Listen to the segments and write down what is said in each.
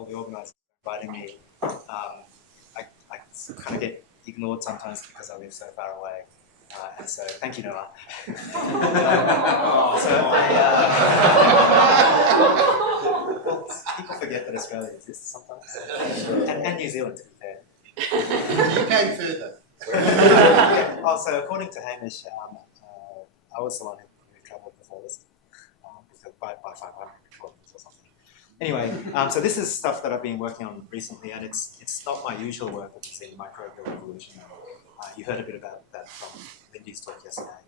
all the organisers inviting me. I kind of get ignored sometimes because I live so far away. And so, thank you, Noah. Well, people forget that Australia exists sometimes. And New Zealand, to be fair. You came further. Yeah. Also, according to Hamish, I was the one who travelled the furthest by 500 kilometres or something. Anyway, so this is stuff that I've been working on recently, and it's not my usual work that you see in microbial evolution. You heard a bit about that from Lindy's talk yesterday.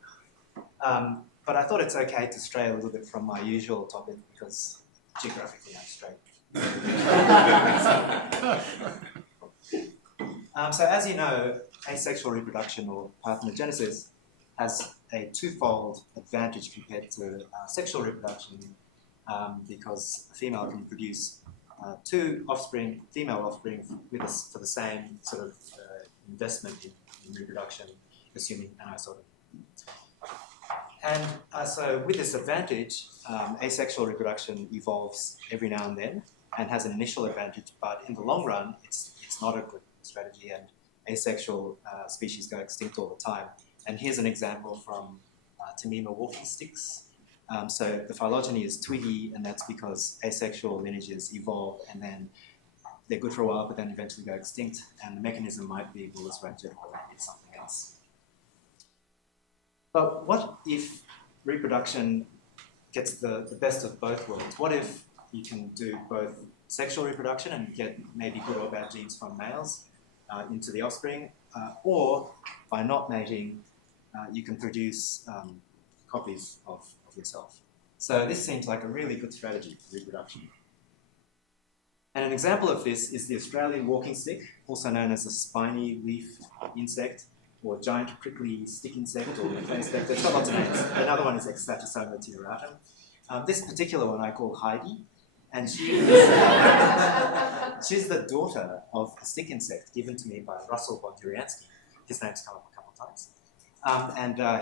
But I thought it's okay to stray a little bit from my usual topic because geographically I'm straight. So as you know, asexual reproduction or parthenogenesis has a twofold advantage compared to sexual reproduction because a female can produce two offspring, female offspring, for the same sort of investment in reproduction, assuming anisotropy. And so with this advantage, asexual reproduction evolves every now and then and has an initial advantage, but in the long run, it's not a good strategy, and asexual species go extinct all the time. And here's an example from Tamima walking sticks. So the phylogeny is twiggy, and that's because asexual lineages evolve and then they're good for a while, but then eventually go extinct, and the mechanism might be bullous ratchet or it's something else. But what if reproduction gets the best of both worlds? What if you can do both sexual reproduction and get maybe good or bad genes from males into the offspring, or by not mating, you can produce copies of yourself. So this seems like a really good strategy for reproduction. And an example of this is the Australian walking stick, also known as a spiny leaf insect, or giant prickly stick insect, or insect. There's got lots of names. Another one is Extatosoma tiaratum. This particular one I call Heidi, and she's the daughter of a stick insect given to me by Russell Bonduriansky. His name's come up a couple of times.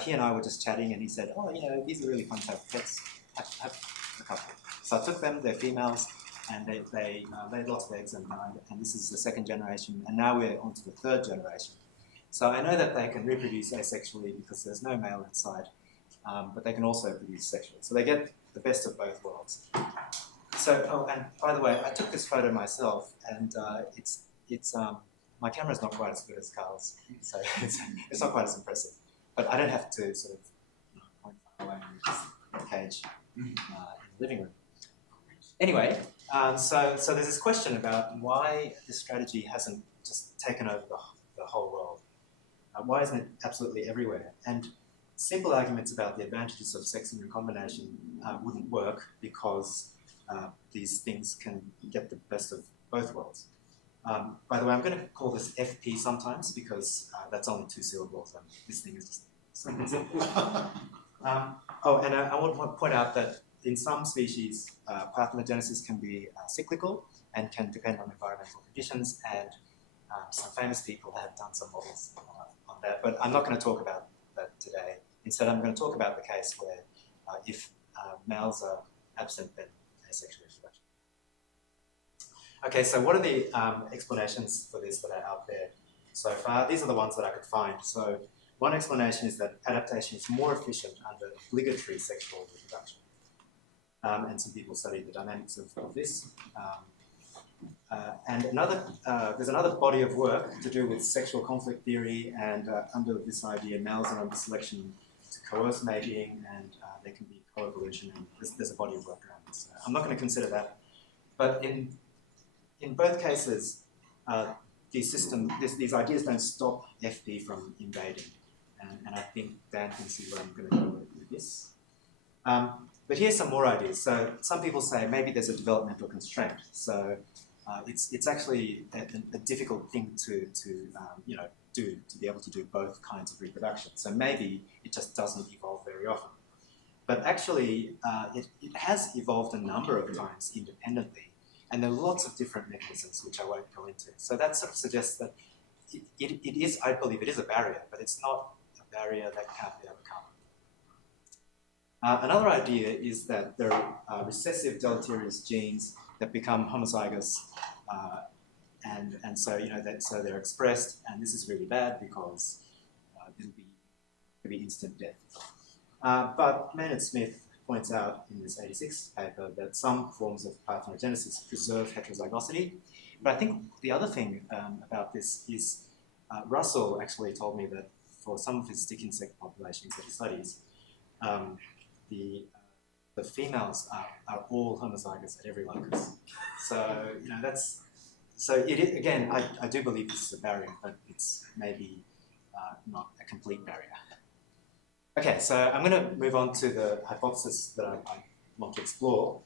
He and I were just chatting, and he said, "Oh, you know, these are really fun to have pets. Have a couple." So I took them. They're females, and they laid lots of eggs and died. And this is the second generation, and now we're on to the third generation. So I know that they can reproduce asexually because there's no male inside, but they can also produce sexually. So they get the best of both worlds. So, oh, and by the way, I took this photo myself, and my camera's not quite as good as Carl's, so it's not quite as impressive. But I don't have to sort of point far away in the cage in the living room. Anyway, so there's this question about why this strategy hasn't just taken over the whole world. Why isn't it absolutely everywhere? And simple arguments about the advantages of sex and recombination wouldn't work because these things can get the best of both worlds. By the way, I'm going to call this FP sometimes because that's only 2 syllables and this thing is just so busy. And I want to point out that in some species, parthenogenesis can be cyclical and can depend on environmental conditions, and some famous people have done some models on that, but I'm not going to talk about that today. Instead, I'm going to talk about the case where if males are absent, then asexual reproduction. Okay, so what are the explanations for this that are out there so far? These are the ones that I could find. So one explanation is that adaptation is more efficient under obligatory sexual reproduction. And some people study the dynamics of this. And there's another body of work to do with sexual conflict theory, and under this idea, males are under selection to coerce mating, and there can be coevolution, and there's a body of work around this. I'm not going to consider that. But in both cases, these ideas don't stop FP from invading, and I think Dan can see where I'm going to go with this. But here's some more ideas. So some people say maybe there's a developmental constraint. So it's actually a difficult thing to do to be able to do both kinds of reproduction. So maybe it just doesn't evolve very often. But actually, it has evolved a number of times independently, and there are lots of different mechanisms which I won't go into. So that sort of suggests that it is, I believe, it is a barrier, but it's not a barrier that can't be overcome. Another idea is that there are recessive deleterious genes that become homozygous and so so they're expressed, and this is really bad because it'll be instant death. But Maynard Smith points out in this 86 paper that some forms of parthenogenesis preserve heterozygosity. But I think the other thing about this is Russell actually told me that for some of his stick insect populations that he studies, the females are all homozygous at every locus. So that's again. I do believe this is a barrier, but it's maybe not a complete barrier. Okay, so I'm going to move on to the hypothesis that I want to explore,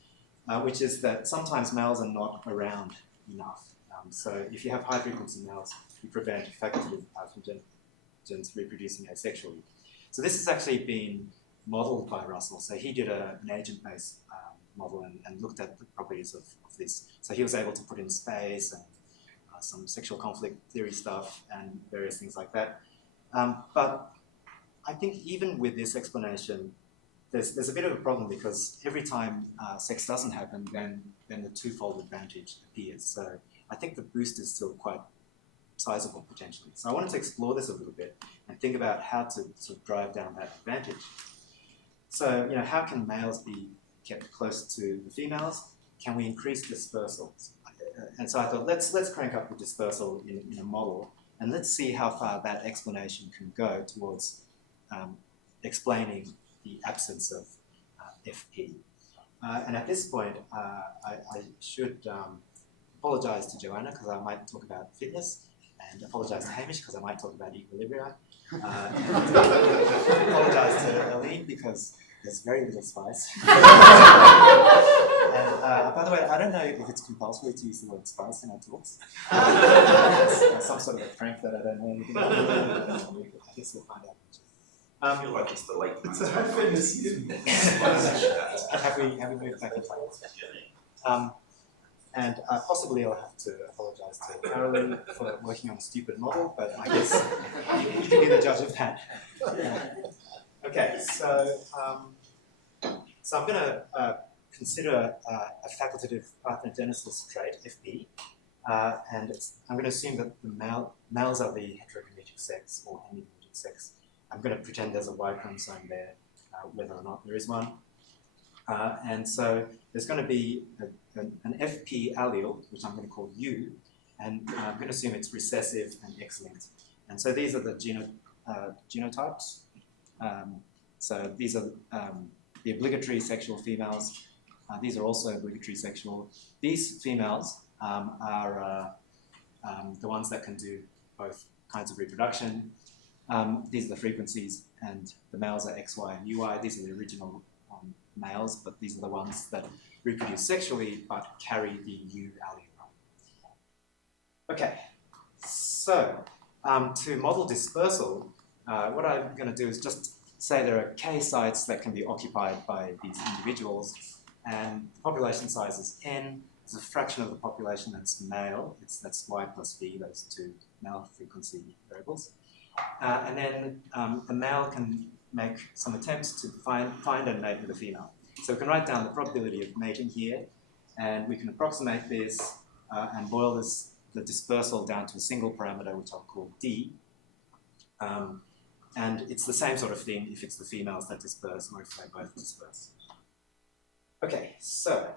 which is that sometimes males are not around enough. So if you have high frequency males, you prevent facultative parthenogens reproducing asexually. So this has actually been modeled by Russell. So he did an agent-based model and looked at the properties of this. So he was able to put in space and some sexual conflict theory stuff and various things like that. But I think even with this explanation, there's a bit of a problem because every time sex doesn't happen, then the twofold advantage appears. So I think the boost is still quite sizable potentially. So I wanted to explore this a little bit and think about how to sort of drive down that advantage. So how can males be kept close to the females? Can we increase dispersals? And so I thought let's crank up the dispersal in a model and let's see how far that explanation can go towards explaining the absence of FP. And at this point, I should apologize to Joanna because I might talk about fitness, and apologize to Hamish because I might talk about equilibria, and apologize to Aline because there's very little spice. And by the way, I don't know if it's compulsory to use the word spice in our talks. It's some sort of a prank that I don't know anything about. I guess we'll find out. I feel like it's the late. Have we moved back in time? And possibly I'll have to apologise to Caroline for working on a stupid model, but I guess you can be the judge of that. Okay, so I'm going to consider a facultative parthenogenesis trait, FP, and I'm going to assume that the males are the heterogametic sex or hemigametic sex. I'm going to pretend there's a Y chromosome there, whether or not there is one. And so there's going to be an FP allele, which I'm going to call U, and I'm going to assume it's recessive and X-linked. And so these are the genotypes. So these are the obligatory sexual females. These are also obligatory sexual. These females are the ones that can do both kinds of reproduction. These are the frequencies, and the males are X, Y, and UI. These are the original males, but these are the ones that reproduce sexually but carry the U allele. Okay, so to model dispersal, what I'm going to do is just say there are K sites that can be occupied by these individuals, and the population size is N. It's a fraction of the population that's male. That's Y plus V, those two male frequency variables. And then a male can make some attempts to find and mate with a female. So we can write down the probability of mating here, and we can approximate this and boil the dispersal down to a single parameter, which I'll call D. And it's the same sort of thing if it's the females that disperse or if they both disperse. Okay, so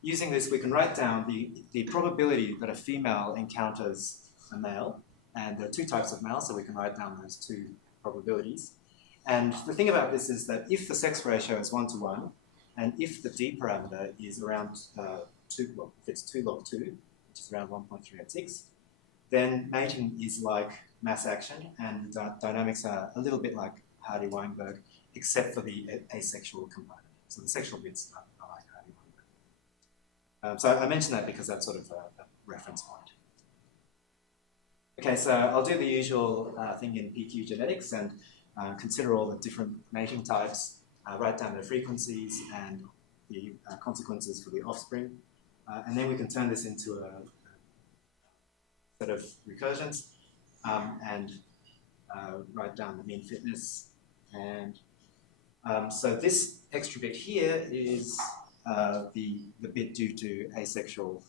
using this, we can write down the probability that a female encounters a male. And there are two types of males, so we can write down those two probabilities. And the thing about this is that if the sex ratio is 1:1, and if the D parameter is around 2, well, if it's 2 log 2, which is around 1.386, then mating is like mass action, and dynamics are a little bit like Hardy-Weinberg, except for the asexual component. So the sexual bits are like Hardy-Weinberg. So I mention that because that's sort of a reference point. Okay, so I'll do the usual thing in PQ genetics and consider all the different mating types, write down their frequencies and the consequences for the offspring, and then we can turn this into a set of recursions and write down the mean fitness. And so this extra bit here is the bit due to asexual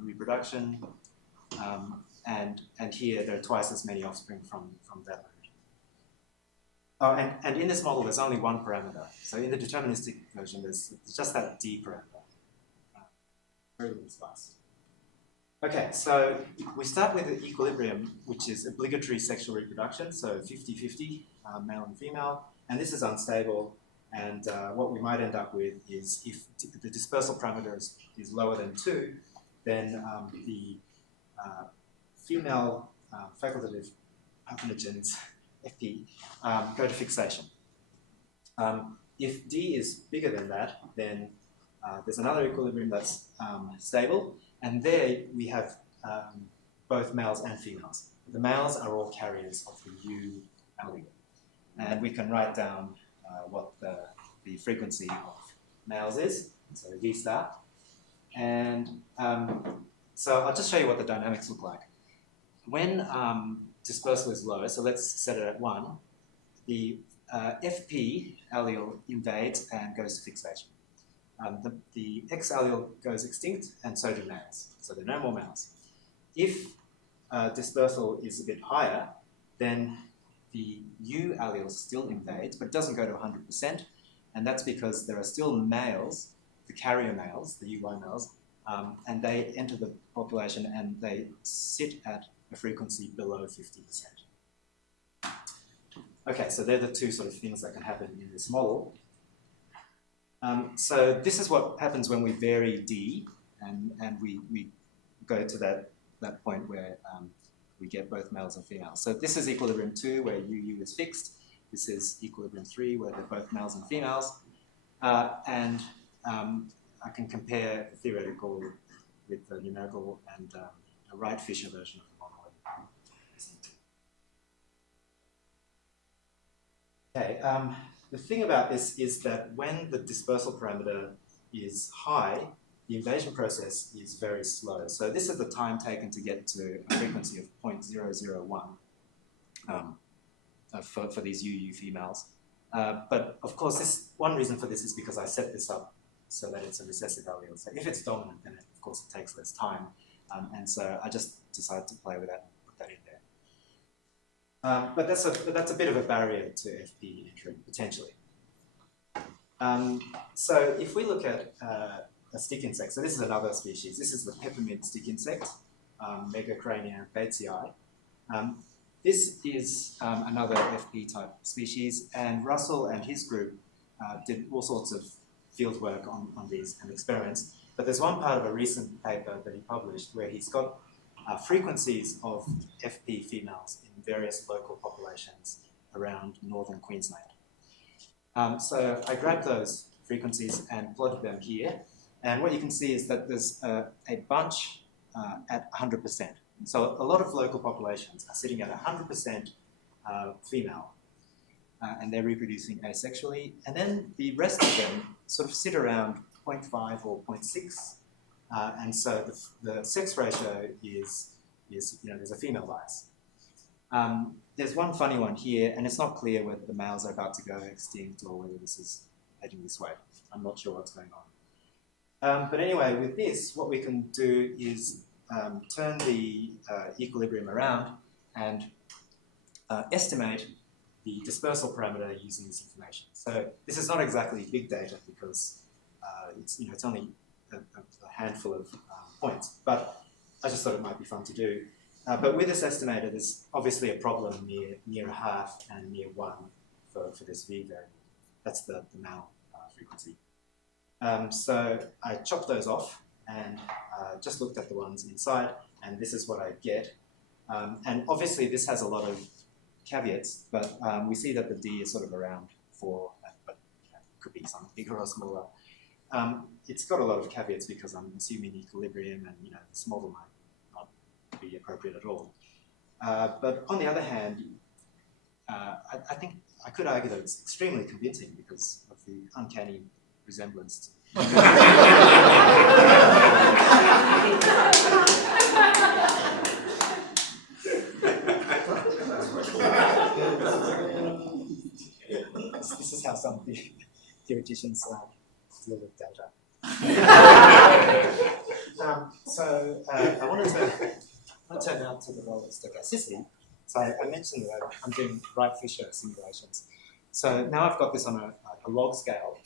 reproduction, and here there are twice as many offspring from that mode. Oh, and in this model there's only one parameter. So in the deterministic version there's just that D parameter. Very little spice. Okay, so we start with the equilibrium, which is obligatory sexual reproduction, so 50-50, male and female, and this is unstable, and what we might end up with is if the dispersal parameter is lower than 2, then the female facultative parthenogens, FP, go to fixation. If D is bigger than that, then there's another equilibrium that's stable, and there we have both males and females. The males are all carriers of the U allele, and we can write down what the frequency of males is, so V star, and so I'll just show you what the dynamics look like. When dispersal is low, so let's set it at 1, the FP allele invades and goes to fixation. The X allele goes extinct, and so do males. So there are no more males. If dispersal is a bit higher, then the U allele still invades, but it doesn't go to 100%, and that's because there are still males, the carrier males, the UY males, and they enter the population and they sit at a frequency below 50%. Okay, so they're the two sort of things that can happen in this model. So this is what happens when we vary D, and we go to that point where we get both males and females. So this is equilibrium 2, where UU is fixed. This is equilibrium 3, where they're both males and females. And I can compare the theoretical with the numerical and a Wright-Fisher version of the model. Okay, the thing about this is that when the dispersal parameter is high, the invasion process is very slow. So this is the time taken to get to a frequency of 0.001 for these UU females. But of course, one reason for this is because I set this up so that it's a recessive allele. So if it's dominant, then of course it takes less time. And so I just decided to play with that and put that in there. But that's a bit of a barrier to FP entry, potentially. So if we look at a stick insect, so this is another species. This is the peppermint stick insect, Megacrania batesii. This is another FP type species, and Russell and his group did all sorts of field work on these and experiments. But there's one part of a recent paper that he published where he's got frequencies of FP females in various local populations around northern Queensland. So I grabbed those frequencies and plotted them here. And what you can see is that there's a bunch at 100%. So a lot of local populations are sitting at 100% female, and they're reproducing asexually. And then the rest of them sort of sit around 0.5 or 0.6. And so the sex ratio is there's a female bias. There's one funny one here, and it's not clear whether the males are about to go extinct or whether this is heading this way. I'm not sure what's going on. But anyway, with this, what we can do is turn the equilibrium around and estimate the dispersal parameter using this information. So this is not exactly big data because it's only a handful of points, but I just thought it might be fun to do. But with this estimator, there's obviously a problem near 1/2 and near 1 for this V variable. That's the male frequency. So I chopped those off and just looked at the ones inside, and this is what I get. And obviously this has a lot of caveats, but we see that the D is sort of around 4, but it could be something bigger or smaller. It's got a lot of caveats because I'm assuming equilibrium, and this model might not be appropriate at all. But on the other hand, I think I could argue that it's extremely convincing because of the uncanny resemblance. This is how some theoreticians deal with data. I want to turn now to the role of stochasticity. So I mentioned that I'm doing Wright-Fisher simulations. So now I've got this on a log scale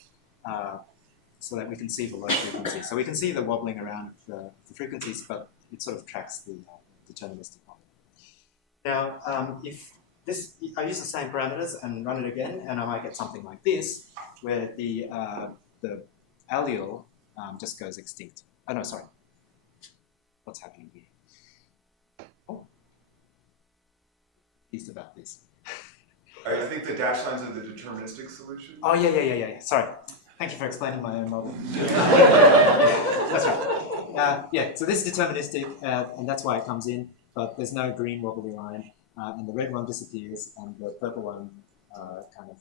so that we can see the low frequency. So we can see the wobbling around the frequencies, but it sort of tracks the deterministic model. Now, if I use the same parameters and run it again, and I might get something like this, where the allele just goes extinct. Oh no, sorry. What's happening here? Oh, confused about this. I think the dash lines are the deterministic solution. Oh yeah. Sorry. Thank you for explaining my own model. That's right. Yeah, so this is deterministic, and that's why it comes in, but there's no green wobbly line, and the red one disappears, and the purple one kind of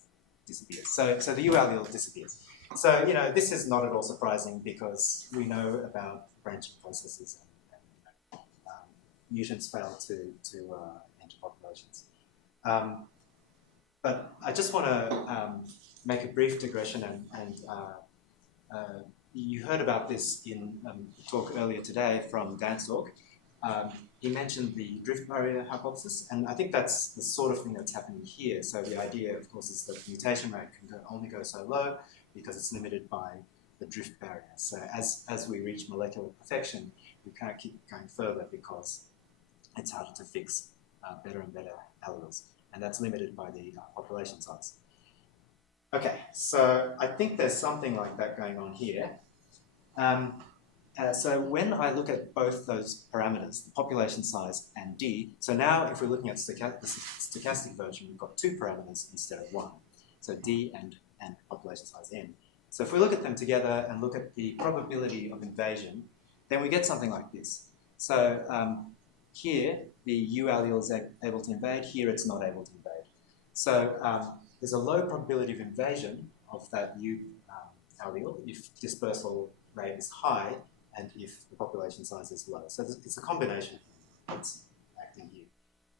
disappears. So the U allele disappears. So, this is not at all surprising because we know about branching processes and mutants fail to enter populations. But I just want to make a brief digression, and you heard about this in a talk earlier today from Dan Stork. He mentioned the drift barrier hypothesis, and I think that's the sort of thing that's happening here. So the idea, of course, is that the mutation rate can only go so low because it's limited by the drift barrier. So as we reach molecular perfection, we can't keep going further because it's harder to fix better and better alleles, and that's limited by the population size. Okay, so I think there's something like that going on here. So when I look at both those parameters, the population size and D, so now if we're looking at the stochastic version, we've got two parameters instead of one. So D and population size N. So if we look at them together and look at the probability of invasion, then we get something like this. So here, the U allele is able to invade, here it's not able to invade. So there's a low probability of invasion of that U allele if dispersal rate is high and if the population size is low. So it's a combination that's acting here.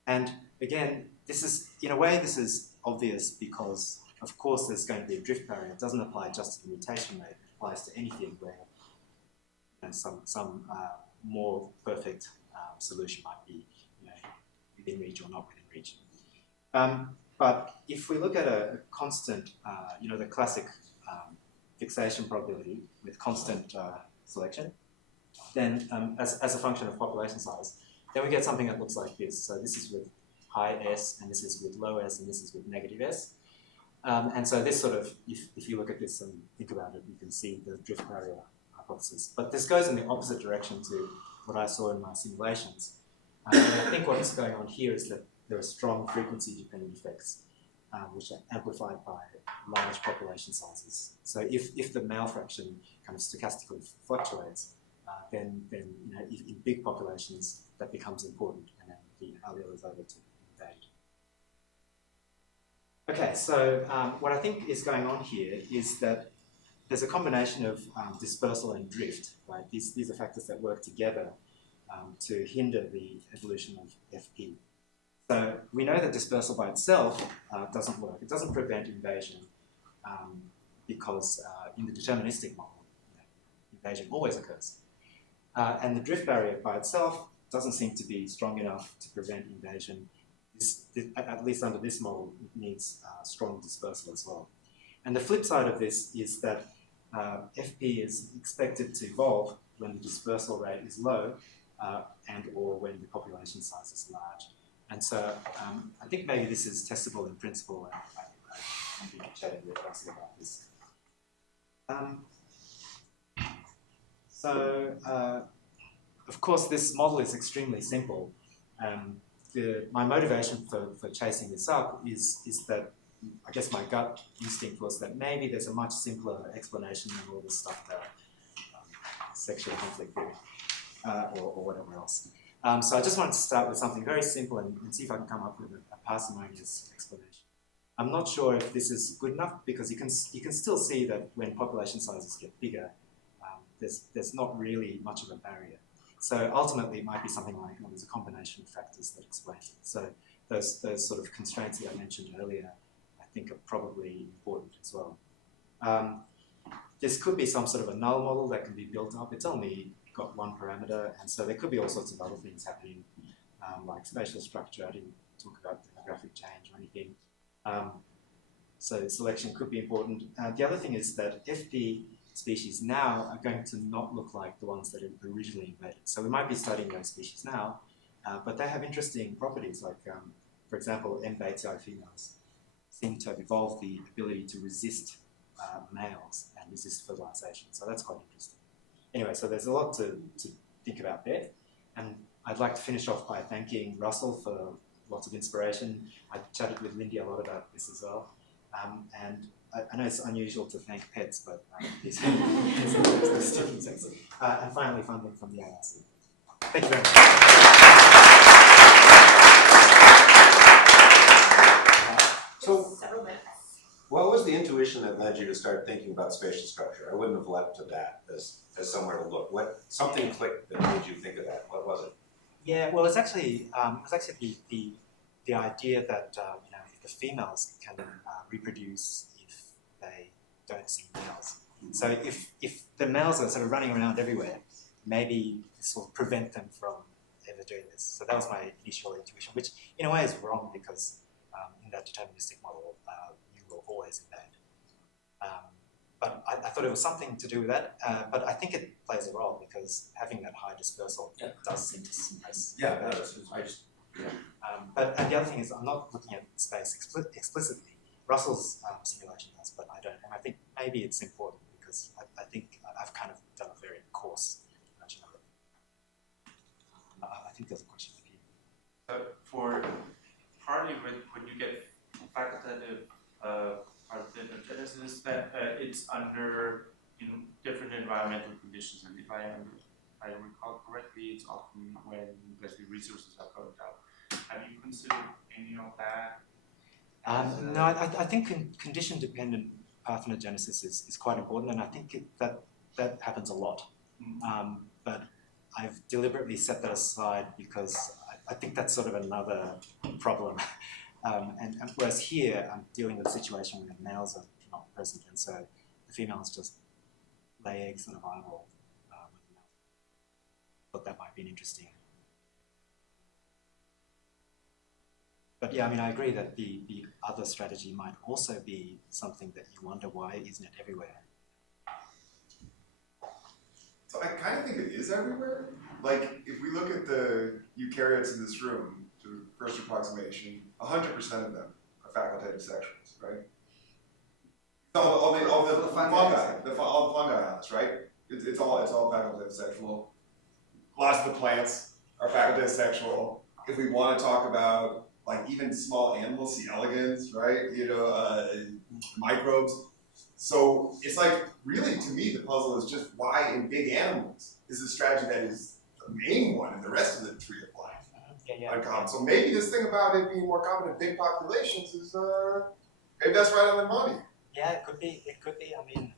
And again, this is, in a way, this is obvious because, of course, there's going to be a drift barrier. It doesn't apply just to the mutation rate. It applies to anything where some more perfect solution might be within reach or not within reach. But if we look at a constant, the classic fixation probability with constant selection, then as a function of population size, then we get something that looks like this. So this is with high S, and this is with low S, and this is with negative S. And so this sort of, if you look at this and think about it, you can see the drift barrier hypothesis. But this goes in the opposite direction to what I saw in my simulations. And I think what's going on here is that there are strong frequency-dependent effects, which are amplified by large population sizes. So if the male fraction kind of stochastically fluctuates, then in big populations that becomes important, and then the allele is able to invade. Okay, so what I think is going on here is that there's a combination of dispersal and drift, right? These are factors that work together to hinder the evolution of FP. So we know that dispersal by itself doesn't work. It doesn't prevent invasion because in the deterministic model, invasion always occurs. And the drift barrier by itself doesn't seem to be strong enough to prevent invasion. At least under this model, it needs strong dispersal as well. And the flip side of this is that FP is expected to evolve when the dispersal rate is low and or when the population size is large. And so I think maybe this is testable in principle, and I think I chatted with Russell about this. Of course, this model is extremely simple. My motivation for chasing this up is that I guess my gut instinct was that maybe there's a much simpler explanation than all this stuff that sexual conflict theory or whatever else. So I just wanted to start with something very simple and see if I can come up with a parsimonious explanation. I'm not sure if this is good enough because you can still see that when population sizes get bigger, there's not really much of a barrier. So ultimately, it might be something like, there's a combination of factors that explain it. So those sort of constraints that I mentioned earlier, I think are probably important as well. This could be some sort of a null model that can be built up. It's only got one parameter, and so there could be all sorts of other things happening, like spatial structure. I didn't talk about demographic change or anything. So selection could be important. The other thing is that FP species now are going to not look like the ones that are originally invaded. So we might be studying those species now, but they have interesting properties, like, for example, M. batesii females seem to have evolved the ability to resist males and resist fertilization. So that's quite interesting. Anyway, so there's a lot to think about there. And I'd like to finish off by thanking Russell for lots of inspiration. I chatted with Lindy a lot about this as well. And I know it's unusual to thank pets, but these are sticking sex. And finally, funding from the ARC. Thank you very much. So, what was the intuition that led you to start thinking about spatial structure? I wouldn't have leapt to that as somewhere to look. Something clicked that made you think of that. What was it? Yeah, well, it's actually the idea that you know, if the females can reproduce if they don't see males. So if the males are sort of running around everywhere, maybe this will prevent them from ever doing this. So that was my initial intuition, which in a way is wrong because in that deterministic model, you will always invade. But I thought it was something to do with that. But I think it plays a role because having that high dispersal does seem to suppress. Yeah, I just. But the other thing is, I'm not looking at space explicitly. Russell's simulation does, but I don't. And I think maybe it's important because I think I've kind of done a very coarse version of it. I think there's a question for you. For partly when you get facultative parthenogenesis, that it's under different environmental conditions, and if I recall correctly, it's often when basically resources are going down. Have you considered any of that? No, I think condition-dependent parthenogenesis is quite important, and I think that happens a lot. But I've deliberately set that aside because I think that's sort of another problem. And whereas here, I'm dealing with a situation where the males are not present, and so the females just lay eggs in a viable with the males. Thought that might be an interesting. But yeah, I mean, I agree that the other strategy might also be something that you wonder, why isn't it everywhere? So I kind of think it is everywhere. Like, if we look at the eukaryotes in this room, to first approximation, 100% of them are facultative sexuals, right? All the fungi on this, right? It's all facultative sexual. Lots of the plants are facultative sexual. If we want to talk about like even small animals, C. elegans, right? You know, microbes. So it's like, really, to me, the puzzle is just why in big animals is the strategy that is the main one in the rest of the tree of life. Uncommon. So maybe this thing about it being more common in big populations is, maybe that's right on the money. Yeah, it could be. It could be. I mean,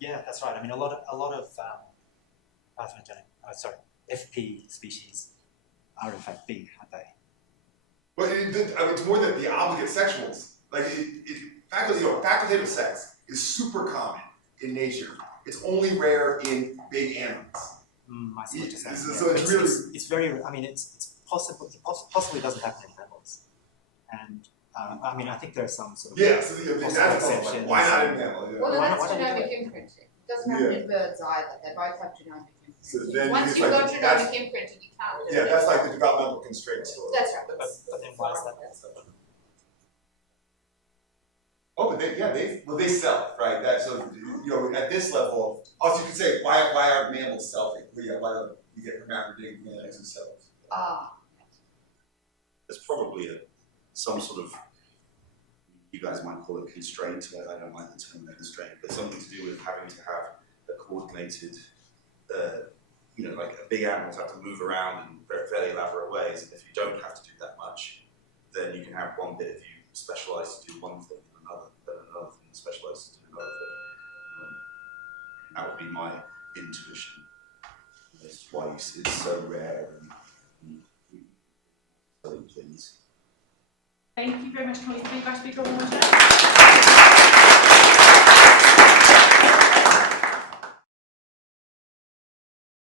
yeah, that's right. I mean, a lot of parthenogenetic, FP species are in fact big, aren't they? But it's more than the obligate sexuals. Like, facultative sex is super common in nature. It's only rare in big animals. I see what you're saying. So it's really, it's very. I mean, it's possible. It possibly doesn't happen in mammals, and I mean, I think there's some sort of so that's like, why not in mammals? Yeah. Well, that's genomic imprinting. It doesn't happen in birds either. They both have genomic imprinting. So then once you've got genomic imprinting, you can't do it. Yeah, that's like the developmental constraints. That's right. But then why is that? Oh, but they sell it, right? That, so, you know, at this level, also you could say, why aren't mammals selling? Well, yeah, why don't you get hermaphroditic males who sell it? There's probably some sort of, you guys might call it constraint, I don't like the term constraint, but something to do with having to have a coordinated, you know, like big animals have to move around in fairly elaborate ways, and if you don't have to do that much, then you can have one bit of you specialized to do one thing, and another thing specialized to do another thing. That would be my intuition. That's why it's so rare and so things. Thank you very much. Can we bring back speaker one more time?